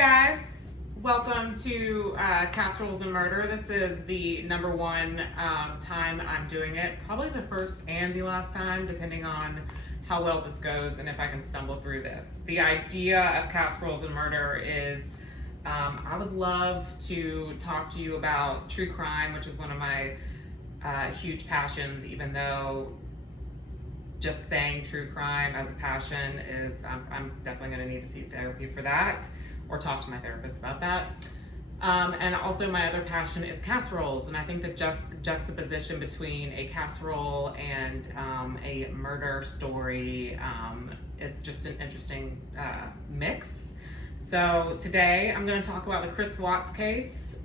guys, welcome to Casseroles and Murder. This is the number one time I'm doing it. Probably the first and the last time, depending on how well this goes and if I can stumble through this. The idea of Casseroles and Murder is I would love to talk to you about true crime, which is one of my huge passions, even though just saying true crime as a passion is, I'm definitely going to need to seek therapy for that or talk to my therapist about that. And also my other passion is casseroles, and I think the juxtaposition between a casserole and a murder story is just an interesting mix. So today I'm going to talk about the Chris Watts case.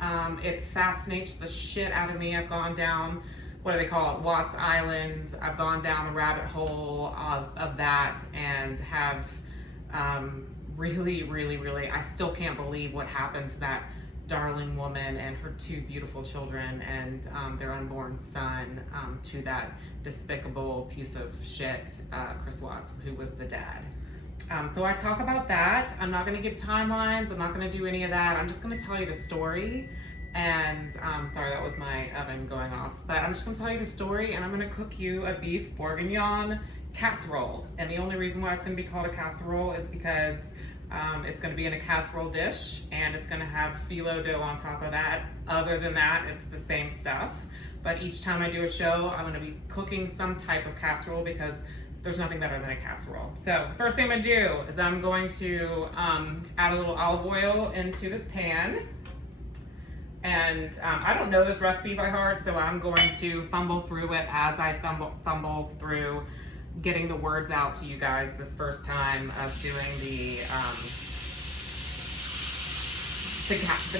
It fascinates the shit out of me. I've gone down, what do they call it, Watts Island. I've gone down the rabbit hole of that and have really, I still can't believe what happened to that darling woman and her two beautiful children and their unborn son, to that despicable piece of shit, Chris Watts, who was the dad. So I talk about that. I'm not gonna give timelines. I'm not gonna do any of that. I'm just gonna tell you the story. And sorry, that was my oven going off. But I'm just gonna tell you the story, and I'm gonna cook you a beef bourguignon casserole. And the only reason why it's gonna be called a casserole is because it's gonna be in a casserole dish, and it's gonna have phyllo dough on top of that. Other than that, it's the same stuff. But each time I do a show, I'm gonna be cooking some type of casserole because there's nothing better than a casserole. So the first thing I'm gonna do is I'm going to add a little olive oil into this pan. And I don't know this recipe by heart, so I'm going to fumble through it as I fumble through getting the words out to you guys this first time of doing the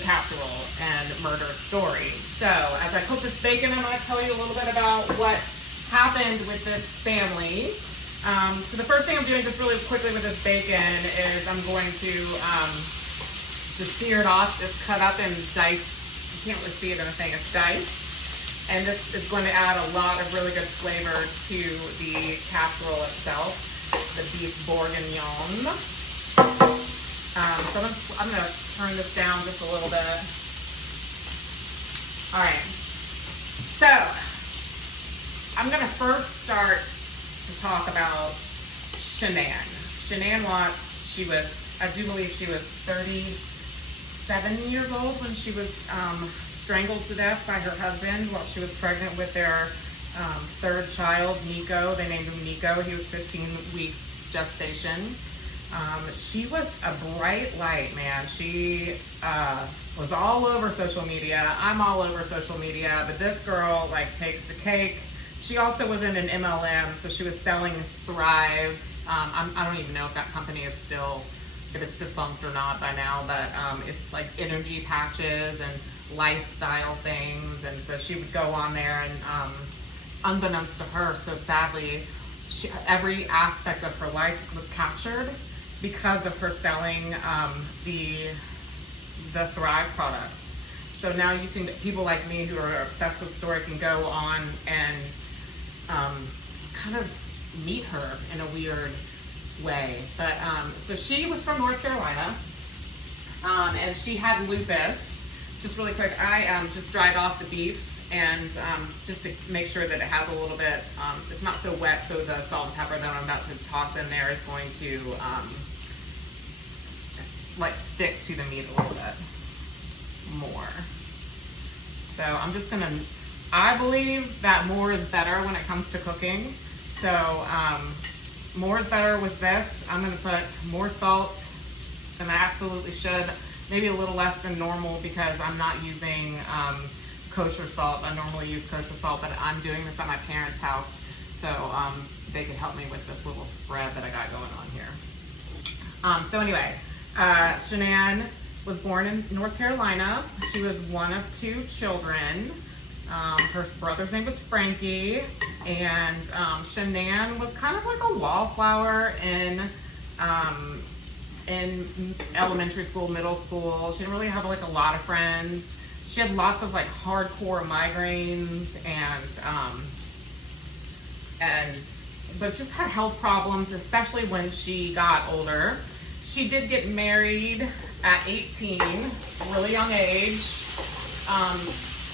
casserole and murder story. So as I cook this bacon, I'm gonna tell you a little bit about what happened with this family. So the first thing I'm doing just really quickly with this bacon is I'm going to just sear it off, just cut up in diced. You can't really see it in the thing, it's diced. And this is going to add a lot of really good flavor to the casserole itself, the beef bourguignon. So I'm going to turn this down just a little bit. All right. So I'm going to first start to talk about Shanann. Shanann Watts, I do believe she was 37 years old when she was strangled to death by her husband while she was pregnant with their third child, Nico. They named him Nico. He was 15 weeks gestation. She was a bright light, man. She was all over social media. I'm all over social media, but this girl takes the cake. She also was in an MLM, so she was selling Thrive. I don't even know if that company is still, if it's defunct or not by now, but it's like energy patches and lifestyle things. And so she would go on there and unbeknownst to her, so sadly, every aspect of her life was captured because of her selling the Thrive products. So now you can, people like me who are obsessed with the story can go on and kind of meet her in a weird way. But so she was from North Carolina, and she had lupus. Just really quick, I just dried off the beef, and just to make sure that it has a little bit, it's not so wet, so the salt and pepper that I'm about to toss in there is going to stick to the meat a little bit more. So I'm just gonna, I believe that more is better when it comes to cooking. So more is better with this. I'm gonna put more salt than I absolutely should. Maybe a little less than normal because I'm not using kosher salt. I normally use kosher salt, but I'm doing this at my parents' house, so they could help me with this little spread that I got going on here. So anyway, Shanann was born in North Carolina. She was one of two children. Her brother's name was Frankie, and Shanann was kind of like a wallflower in elementary school, middle school. She didn't really have a lot of friends. She had lots of hardcore migraines but just had health problems, especially when she got older. She did get married at 18, really young age.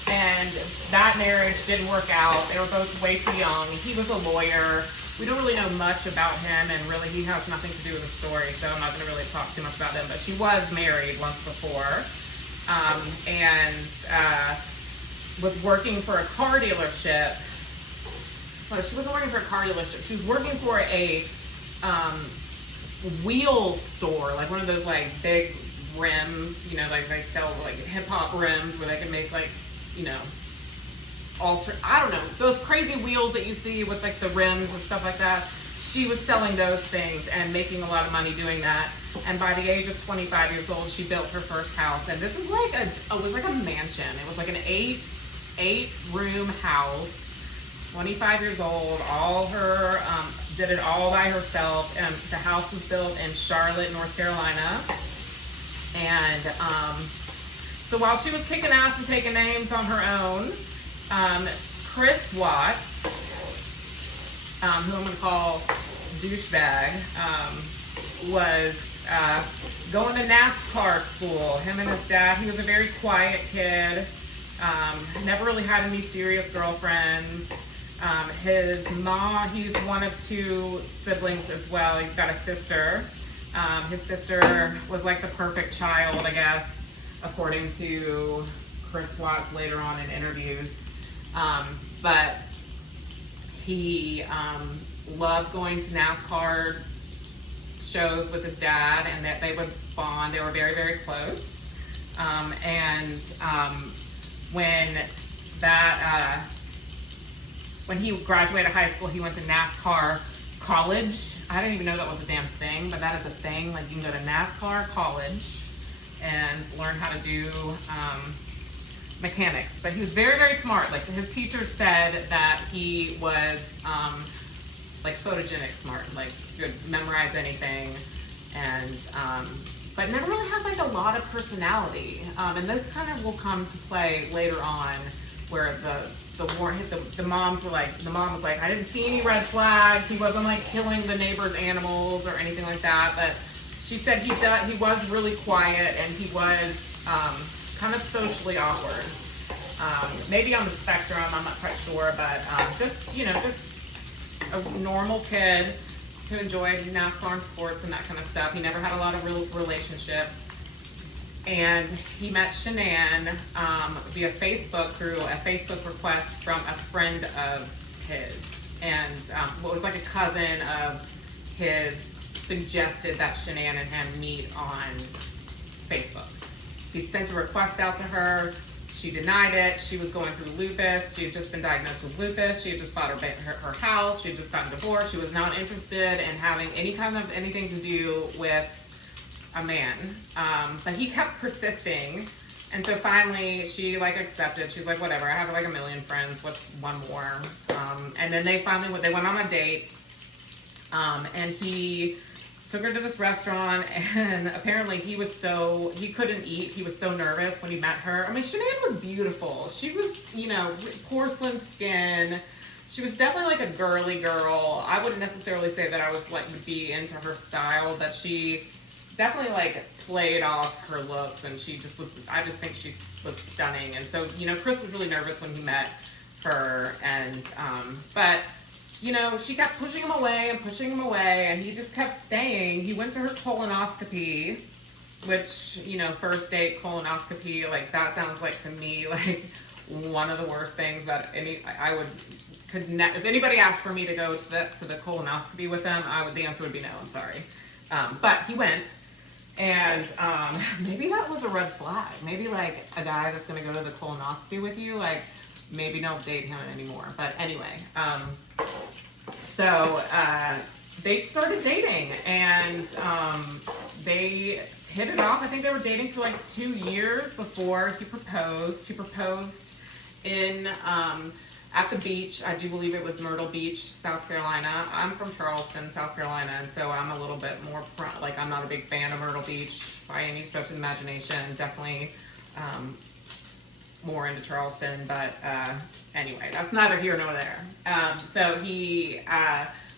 And that marriage didn't work out. They were both way too young. He was a lawyer. We don't really know much about him, and really he has nothing to do with the story, so I'm not going to really talk too much about him. But she was married once before, and was working for a car dealership. Well, she wasn't working for a car dealership. She was working for a wheel store, like one of those like big rims, you know, like they sell like hip hop rims where they can make like, you know, I don't know, those crazy wheels that you see with like the rims and stuff like that. She was selling those things and making a lot of money doing that. And by the age of 25 years old, she built her first house. And this is like it was like a mansion. It was like an eight room house. 25 years old, all her, did it all by herself. And the house was built in Charlotte, North Carolina. And so while she was kicking ass and taking names on her own, Chris Watts, who I'm going to call douchebag, was going to NASCAR school. Him and his dad, he was a very quiet kid, never really had any serious girlfriends. His mom, he's one of 2 siblings as well. He's got a sister. His sister was like the perfect child, I guess, according to Chris Watts later on in interviews. But he loved going to NASCAR shows with his dad, and that they would bond. They were very, very close. When he graduated high school, he went to NASCAR college. I didn't even know that was a damn thing, but that is a thing. Like, you can go to NASCAR college and learn how to do mechanics. But he was very, very smart. Like, his teacher said that he was like photogenic smart, like could memorize anything, and but never really had like a lot of personality. And this kind of will come to play later on, where the moms were like, the mom was like, I didn't see any red flags. He wasn't like killing the neighbor's animals or anything like that. But she said he was really quiet, and he was kind of socially awkward. Maybe on the spectrum, I'm not quite sure, but just a normal kid who enjoyed NASCAR and sports and that kind of stuff. He never had a lot of real relationships. And he met Shanann via Facebook through a Facebook request from a friend of his. And what was like a cousin of his suggested that Shanann and him meet on Facebook. He sent a request out to her. She denied it. She was going through lupus. She had just been diagnosed with lupus. She had just bought her house. She had just gotten divorced. She was not interested in having anything to do with a man. But he kept persisting. And so finally she like accepted. She's like, whatever, I have like a million friends, what's one more? And then they went on a date. And he took her to this restaurant, and apparently he couldn't eat. He was so nervous when he met her. I mean, Shanann was beautiful. She was, porcelain skin. She was definitely like a girly girl. I wouldn't necessarily say that I would be into her style, but she definitely like played off her looks, and I just think she was stunning. And so, Chris was really nervous when he met her, and, but she kept pushing him away, and he just kept staying. He went to her colonoscopy, which, first date colonoscopy, like that sounds like to me like one of the worst things that if anybody asked for me to go to the colonoscopy with them, the answer would be no, I'm sorry. But he went, and maybe that was a red flag. Maybe like a guy that's gonna go to the colonoscopy with you, like maybe don't date him anymore. But anyway, so they started dating, and they hit it off. I think they were dating for like 2 years before he proposed. He proposed at the beach. I do believe it was Myrtle Beach, South Carolina. I'm from Charleston, South Carolina, and so I'm a little bit more I'm not a big fan of Myrtle Beach by any stretch of the imagination. Definitely more into Charleston, but anyway, that's neither here nor there. So he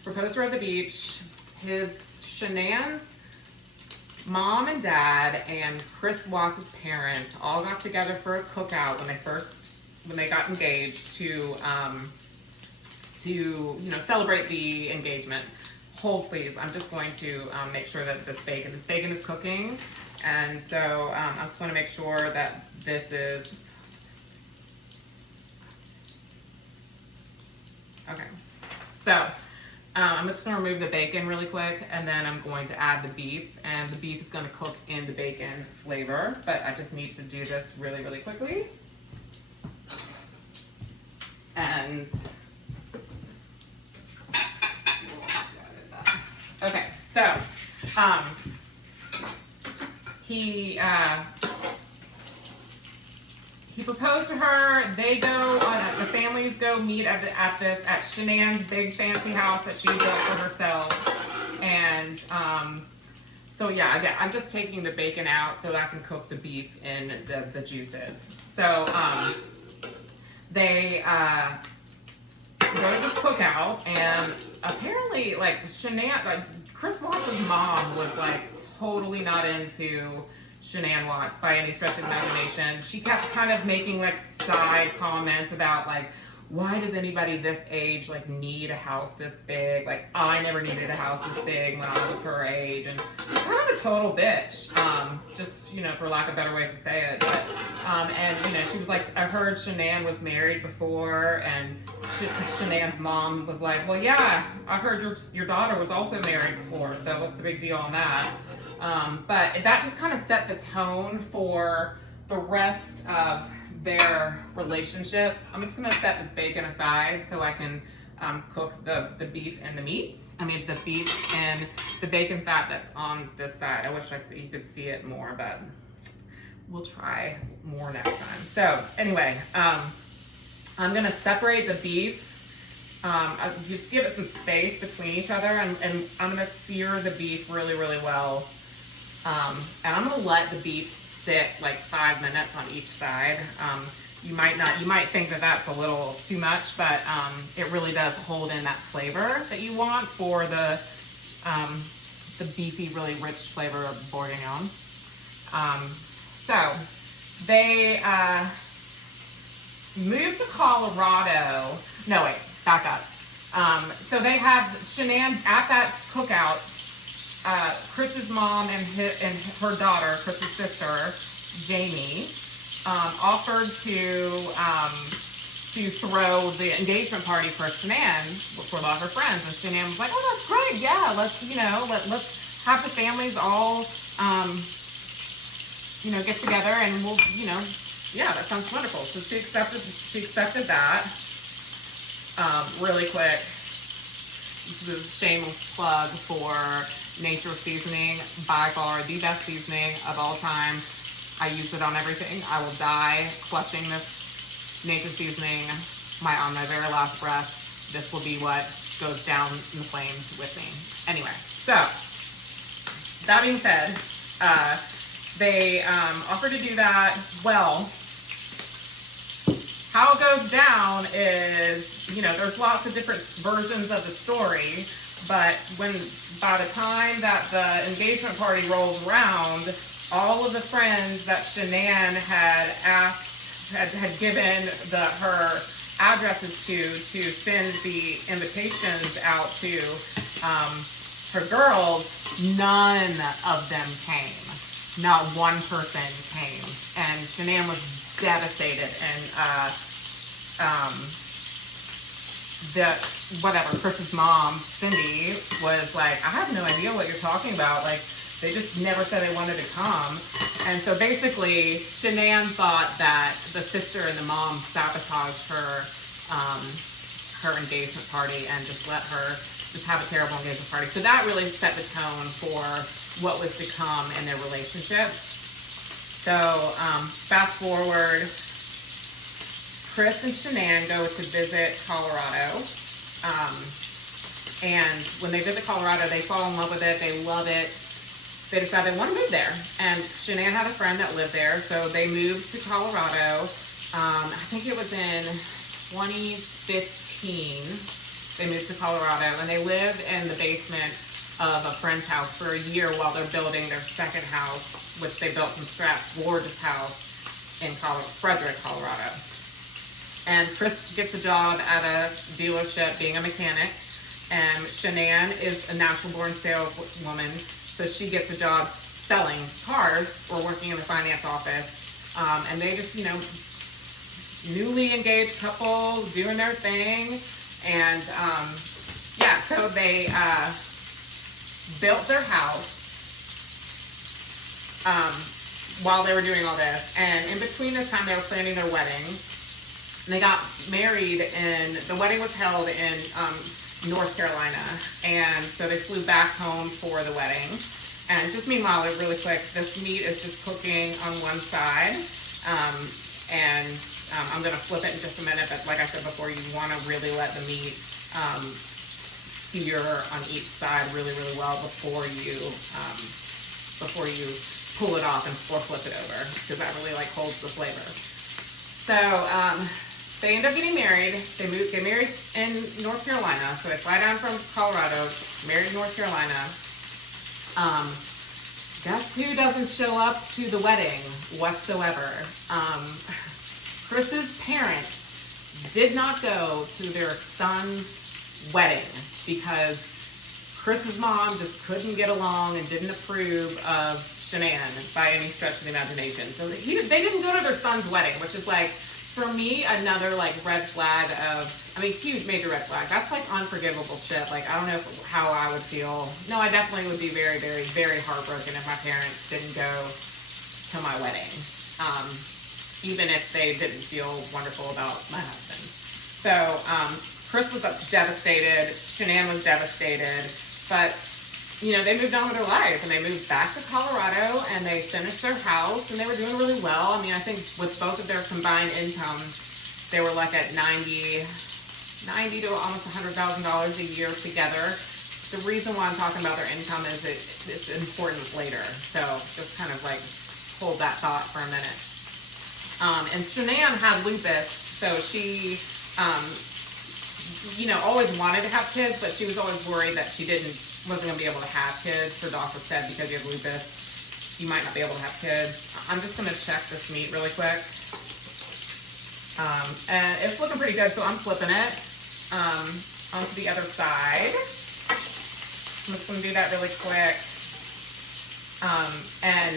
proposed to her at the beach. Shannann's Mom and Dad and Chris Watts' parents all got together for a cookout when they got engaged to celebrate the engagement. Hold please, I'm just going to make sure that this bacon is cooking, and so I'm just going to make sure that this is okay. So I'm just going to remove the bacon really quick, and then I'm going to add the beef, and the beef is going to cook in the bacon flavor, but I just need to do this really, really quickly. And okay, so he proposed to her. They go on the families go meet at Shanann's big fancy house that she built for herself. And so yeah, again, I'm just taking the bacon out so that I can cook the beef in the juices. So they go to this cookout, and apparently Chris Watts' mom was like totally not into Shanann Watts by any stretch of imagination. She kept kind of making like side comments about like, why does anybody this age like need a house this big? Like, I never needed a house this big when I was her age, and she's kind of a total bitch, just for lack of better ways to say it. But and she was like, I heard Shanann was married before, and Shanann's mom was like, well, yeah, I heard your daughter was also married before, so what's the big deal on that? But that just kind of set the tone for the rest of their relationship. I'm just gonna set this bacon aside so I can cook the beef and the meats. I mean, the beef and the bacon fat that's on this side. I wish you could see it more, but we'll try more next time. So anyway, I'm gonna separate the beef. Just give it some space between each other, and I'm gonna sear the beef really, really well. And I'm gonna let the beef sit like 5 minutes on each side. You might think that that's a little too much, but it really does hold in that flavor that you want for the beefy, really rich flavor of Bourgogne. So they moved to Colorado. No, wait, back up. So they have Shanann at that cookout. Chris's mom and her daughter, Chris's sister, Jamie, offered to throw the engagement party for Shanann for all her friends, and Shanann was like, "Oh, that's great! Yeah, let's have the families all get together, and we'll yeah, that sounds wonderful." So she accepted that really quick. This is a shameless plug for Nature Seasoning, by far the best seasoning of all time. I use it on everything. I will die clutching this Nature Seasoning on my very last breath. This will be what goes down in the flames with me. Anyway, so that being said, they offered to do that. Well, how it goes down is, there's lots of different versions of the story, but by the time that the engagement party rolls around, all of the friends that Shanann had given her addresses to send the invitations out to her girls, none of them came. Not one person came, and Shanann was devastated, and Chris's mom, Cindy, was like, I have no idea what you're talking about. Like, they just never said they wanted to come. And so basically, Shanann thought that the sister and the mom sabotaged her engagement party and just let her just have a terrible engagement party. So that really set the tone for what was to come in their relationship. So fast forward, Chris and Shanann go to visit Colorado. And when they visit Colorado, they fall in love with it. They love it. They decide they want to move there. And Shanann had a friend that lived there, so they moved to Colorado. I think it was in 2015. They moved to Colorado, and they lived in the basement of a friend's house for a year while they're building their second house, which they built from scratch, gorgeous house in Frederick, Colorado. And Chris gets a job at a dealership being a mechanic, and Shanann is a natural-born saleswoman, so she gets a job selling cars or working in the finance office. And they just, newly engaged couple doing their thing. And yeah, so they built their house while they were doing all this. And in between this time, they were planning their wedding. And they got married, and the wedding was held in North Carolina. And so they flew back home for the wedding. And just meanwhile, really quick, this meat is just cooking on one side. I'm going to flip it in just a minute, but like I said before, you want to really let the meat sear on each side really, really well before you pull it off or flip it over, because that really holds the flavor. So they end up getting married. They get married in North Carolina. So they fly down from Colorado, married in North Carolina. Guess who doesn't show up to the wedding whatsoever? Chris's parents did not go to their son's wedding because Chris's mom just couldn't get along and didn't approve of Shanann by any stretch of the imagination. So they didn't go to their son's wedding, which is for me, another red flag huge major red flag. That's unforgivable shit. I don't know how I would feel. No, I definitely would be very, very, very heartbroken if my parents didn't go to my wedding. Even if they didn't feel wonderful about my husband. So, Chris was devastated. Shanann was devastated. But, they moved on with their life, and they moved back to Colorado, and they finished their house, and they were doing really well. I think with both of their combined income, they were at 90 to almost $100,000 a year together. The reason why I'm talking about their income is it's important later. So just kind of hold that thought for a minute. And Shanann had lupus, so she, always wanted to have kids, but she was always worried that she wasn't going to be able to have kids. Her doctor said, because you have lupus, you might not be able to have kids. I'm just going to check this meat really quick. And it's looking pretty good, so I'm flipping it onto the other side. I'm just going to do that really quick. And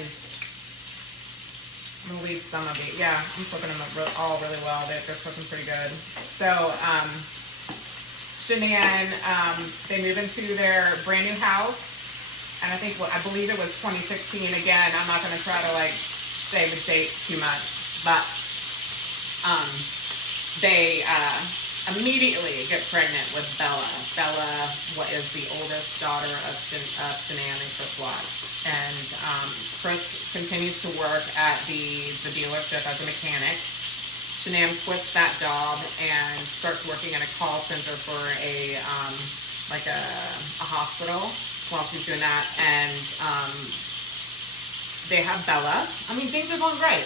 I'm going to leave some of it. Yeah, I'm flipping them all really well. They're cooking pretty good. So, Shanann, they move into their brand new house, and I believe it was 2016. Again, I'm not going to try to say the date too much, but they immediately get pregnant with Bella. Bella, what is the oldest daughter of Shanann and Chris Watts, and Chris continues to work at the dealership as a mechanic. Shanann quits that job and starts working in a call center for a hospital while she's doing that. And they have Bella. Things are going great.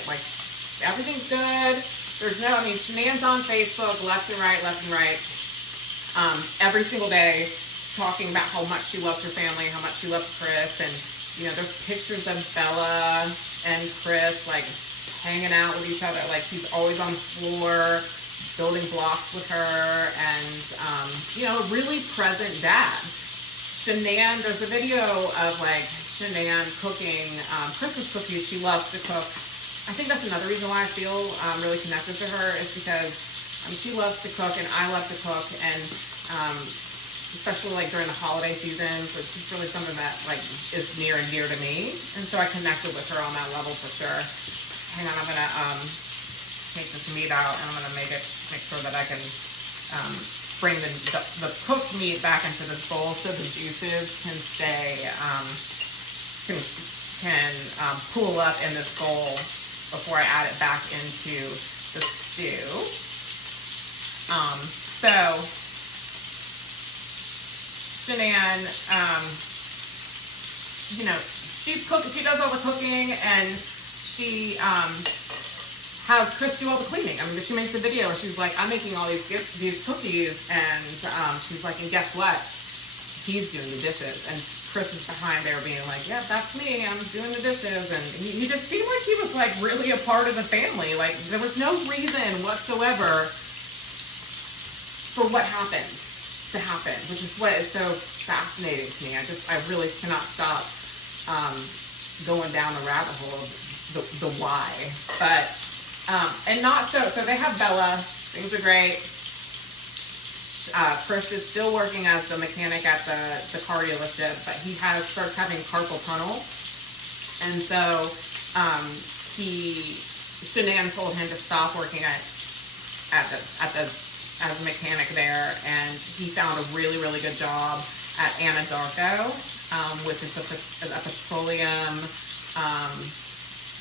Everything's good. Shanann's on Facebook left and right. Every single day talking about how much she loves her family, how much she loves Chris. And, there's pictures of Bella and Chris, hanging out with each other. He's always on the floor, building blocks with her, and, really present dad. Shanann, there's a video of, Shanann cooking Christmas cookies. She loves to cook. I think that's another reason why I feel really connected to her, is because she loves to cook, and I love to cook, and especially during the holiday season, which is really something that is near and dear to me. And so I connected with her on that level for sure. Hang on, I'm gonna take this meat out, and I'm gonna make sure that I can bring the cooked meat back into this bowl so the juices can stay can pool up in this bowl before I add it back into the stew. So Shanann, she's cooking. She does all the cooking, and she has Chris do all the cleaning. She makes a video, and she's like, I'm making all these cookies, and she's like, and guess what? he's doing the dishes. And Chris is behind there being like, yeah, that's me, I'm doing the dishes. And he just seemed like he was like really a part of the family. Like there was no reason whatsoever for what happened to happen, which is what is so fascinating to me. I really cannot stop going down the rabbit hole of the why. But and not so they have Bella, things are great. Chris is still working as the mechanic at the car dealership, but he starts having carpal tunnel, and so Shanann told him to stop working as a mechanic there, and he found a really, really good job at Anadarko, which is a petroleum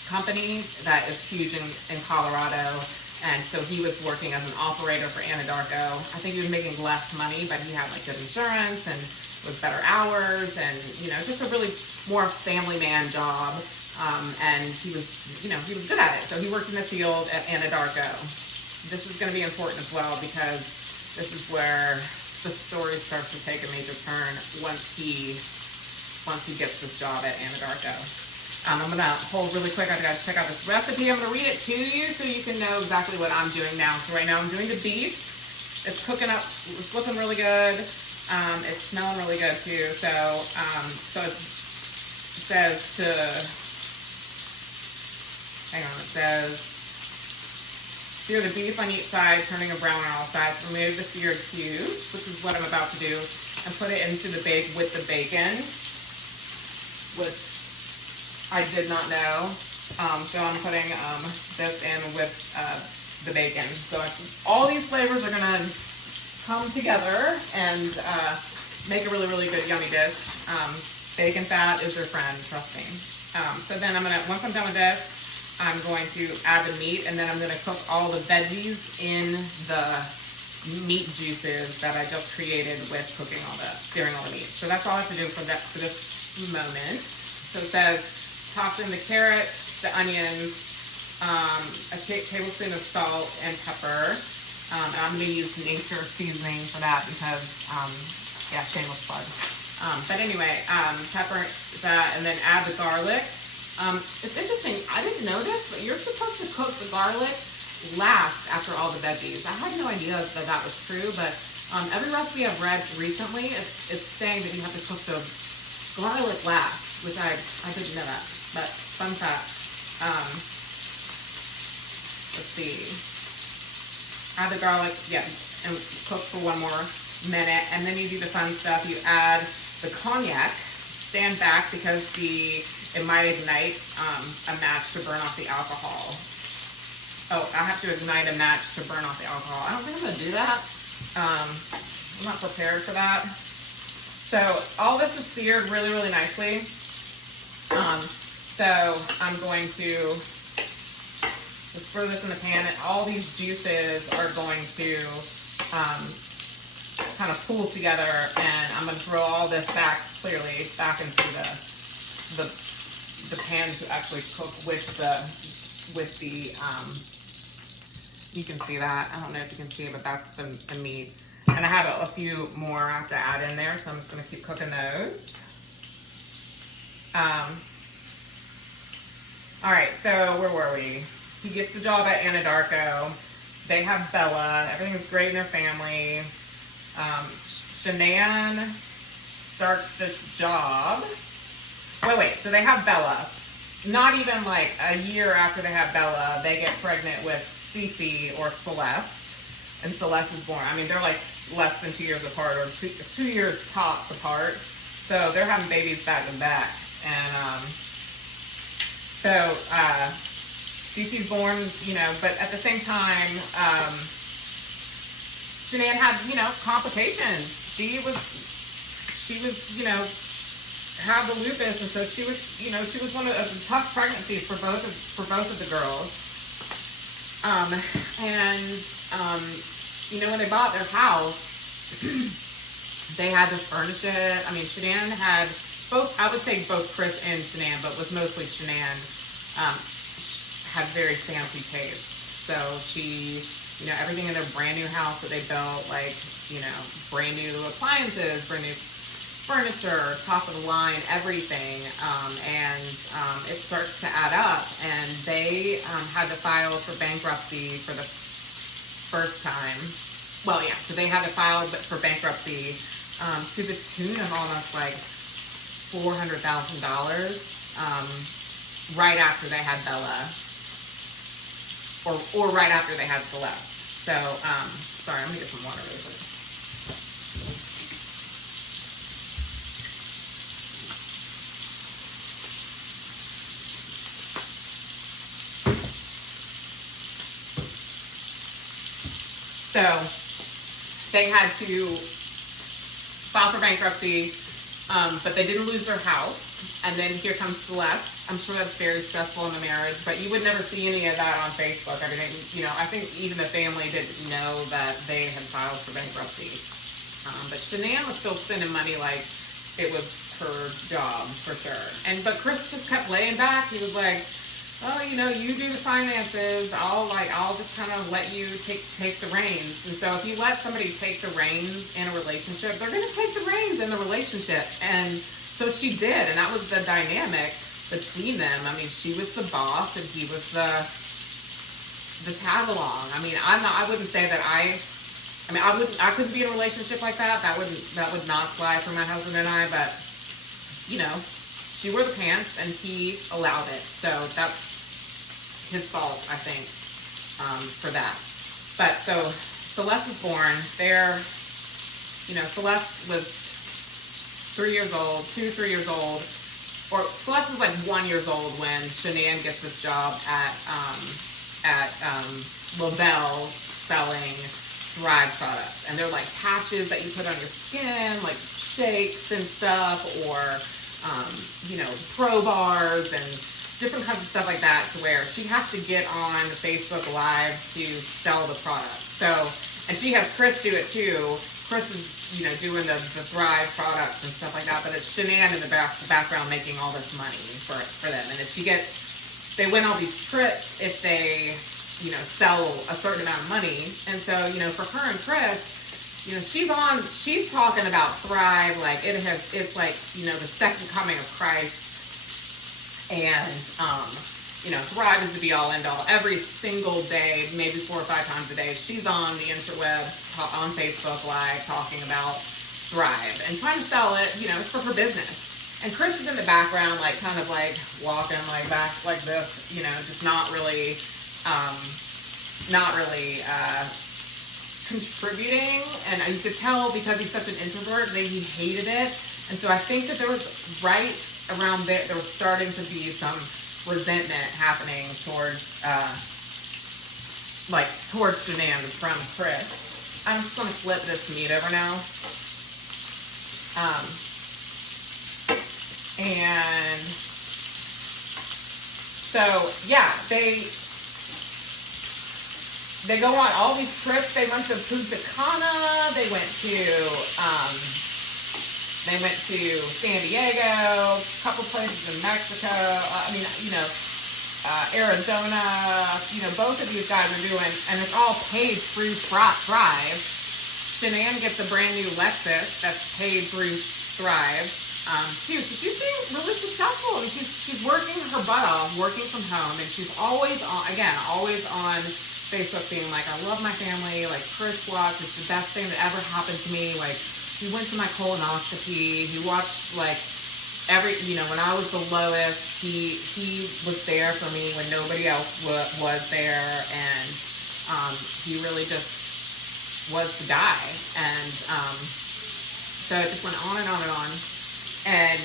company that is huge in Colorado. And so he was working as an operator for Anadarko. I think he was making less money, but he had like good insurance and was better hours, and just a really more family man job. And he was good at it. So he worked in the field at Anadarko. This is going to be important as well, because this is where the story starts to take a major turn once he gets this job at Anadarko. I'm going to hold really quick. I got to check out this recipe. I'm going to read it to you so you can know exactly what I'm doing now. So right now I'm doing the beef. It's cooking up. It's looking really good. It's smelling really good too. So it says to, hang on, it says, sear the beef on each side, turning a brown on all sides. Remove the seared cubes, which is what I'm about to do, and put it into the bake with the bacon, which I did not know. So I'm putting this in with the bacon. So all these flavors are gonna come together and make a really, really good yummy dish. Bacon fat is your friend, trust me. So then once I'm done with this, I'm going to add the meat, and then I'm gonna cook all the veggies in the meat juices that I just created with searing all the meat. So that's all I have to do for this moment. So it says, toss in the carrots, the onions, a tablespoon of salt and pepper. And I'm going to use nature seasoning for that because, shameless plug. But anyway, pepper that, and then add the garlic. It's interesting, I didn't know this, but you're supposed to cook the garlic last after all the veggies. I had no idea that was true, but every recipe I've read recently, it's saying that you have to cook the garlic last, which I didn't know that. But fun fact. Let's see. Add the garlic, and cook for one more minute, and then you do the fun stuff. You add the cognac. Stand back because it might ignite a match to burn off the alcohol. Oh, I have to ignite a match to burn off the alcohol. I don't think I'm gonna do that. I'm not prepared for that. So all this is seared really, really nicely. So I'm going to just throw this in the pan, and all these juices are going to kind of pool together, and I'm going to throw all this back into the pan to actually cook with the you can see that. I don't know if you can see it, but that's the meat. And I have a few more I have to add in there, so I'm just going to keep cooking those. All right, so where were we? He gets the job at Anadarko. They have Bella. Everything's great in their family. Shanann starts this job. Wait. So they have Bella. Not even like a year after they have Bella, they get pregnant with Cece or Celeste. And Celeste is born. I mean, they're like less than 2 years apart, or two years tops apart. So they're having babies back to back. And so Cece's born, but at the same time, Shanann had, complications. She was, had the lupus, and so she was one of the tough pregnancies for both of the girls. When they bought their house, they had to furnish it. I mean, Shanann had I would say both Chris and Shanann, but was mostly Shanann, had very fancy taste. So she, everything in their brand new house that they built, like, brand new appliances, brand new furniture, top of the line, everything, and it starts to add up. And they had to file for bankruptcy for the first time. Well, yeah, so they had to file for bankruptcy to the tune of almost like $400,000 right after they had Bella, or right after they had Celeste. So, sorry, I'm gonna get some water really quick. So they had to file for bankruptcy, but they didn't lose their house. And then here comes Celeste. I'm sure that's very stressful in the marriage, but you would never see any of that on Facebook. I mean, you know, I think even the family didn't know that they had filed for bankruptcy. But Shanann was still spending money like it was her job for sure. But Chris just kept laying back. He was like, "Oh, you know, you do the finances. I'll just kind of let you take the reins." And so if you let somebody take the reins in a relationship, they're going to take the reins in the relationship. And so she did, and that was the dynamic between them. I mean, she was the boss, and he was the tag along. I mean, I wouldn't say that I couldn't be in a relationship like that. That would not fly for my husband and I. But you know, she wore the pants, and he allowed it. So that's his fault, I think, for that. But so Celeste was born. Celeste was 3 years old, 3 years old, or Celeste was like 1 year old when Shanann gets this job at LaBelle selling Thrive products. And they're like patches that you put on your skin, like shakes and stuff, or pro bars and different kinds of stuff like that, to where she has to get on Facebook Live to sell the product. So, and she has Chris do it too. Chris is, doing the Thrive products and stuff like that, but it's Shanann in the background making all this money for them. And if they win all these trips if they, sell a certain amount of money. And so, for her and Chris, she's talking about Thrive like it's like, the second coming of Christ. And, Thrive is the be all end all. Every single day, maybe 4 or 5 times a day, she's on the interwebs, on Facebook Live, talking about Thrive and trying to sell it, it's for her business. And Chris is in the background, like, kind of like walking like back like this, just not really contributing. And you could tell, because he's such an introvert, that he hated it. And so I think that there was, right around there was starting to be some resentment happening towards Shanann from Chris. I'm just going to flip this meat over now. And so, yeah, they go on all these trips. They went to Punta Cana. They went to San Diego, a couple places in Mexico. Arizona. Both of these guys are doing, and it's all paid through Thrive. Shanann gets a brand new Lexus that's paid through Thrive, too. So she's being really successful. And she's working her butt off, working from home, and she's always on Facebook being like, "I love my family. Like, Chris watched. It's the best thing that ever happened to me. Like, he went to my colonoscopy. He watched, like, when I was the lowest, he was there for me when nobody else was there, and he really just was the guy." And so it just went on and on and on. And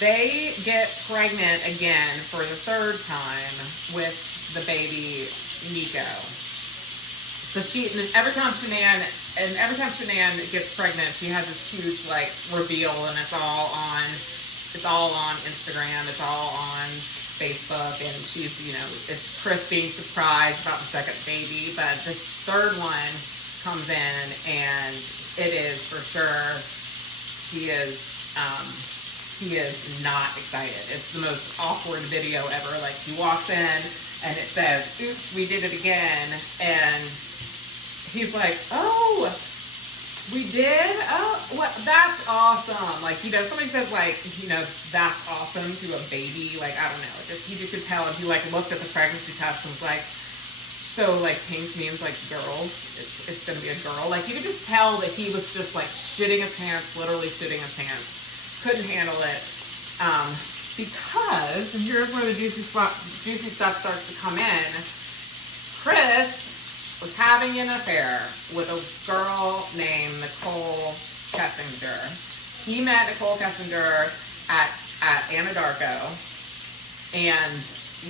they get pregnant again for the 3rd time with the baby Nico. So every time Shanann gets pregnant, she has this huge like reveal, and it's all on Instagram, it's all on Facebook, and she's, it's Chris being surprised about the 2nd baby, but this 3rd one comes in, and it is for sure, he is not excited. It's the most awkward video ever. Like, he walks in and it says, "Oops, we did it again," and he's like, "Oh, We did? Oh, what? That's awesome. Like, you know, somebody says, like, you know, that's awesome to a baby. Like, I don't know. Just, you could tell if you, like, looked at the pregnancy test and was like, so, like, pink means, like, girls. It's going to be a girl. Like, you could just tell that he was just, like, shitting his pants, literally shitting his pants. Couldn't handle it. Because, and here's where the juicy stuff starts to come in. Chris was having an affair with a girl named Nicole Kessinger. He met Nicole Kessinger at Anadarko. And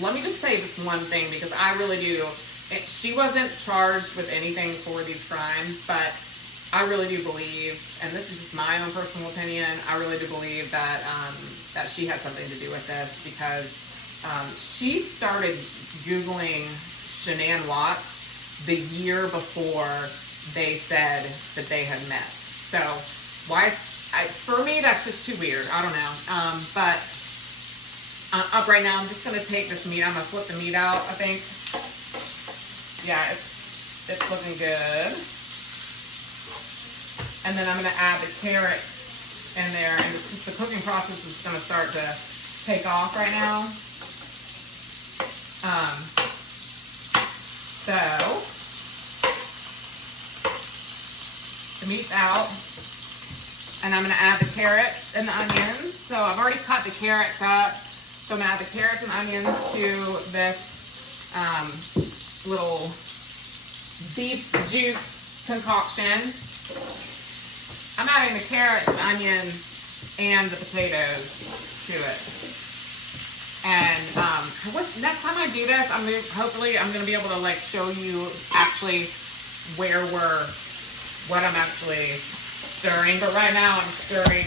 let me just say this one thing, because I really do. She wasn't charged with anything for these crimes, but I really do believe, and this is just my own personal opinion, I really do believe that that she had something to do with this, because she started Googling Shanann Watts the year before they said that they had met. So why? For me, that's just too weird. I don't know. But up right now, I'm just gonna take this meat. I'm gonna flip the meat out. I think. Yeah, it's looking good. And then I'm gonna add the carrots in there, and it's just the cooking process is gonna start to take off right now. So, the meat's out, and I'm gonna add the carrots and the onions. So I've already cut the carrots up. So I'm gonna add the carrots and onions to this little beef juice concoction. I'm adding the carrots, the onions, and the potatoes to it. And next time I do this, hopefully I'm gonna be able to like show you actually what I'm actually stirring. But right now I'm stirring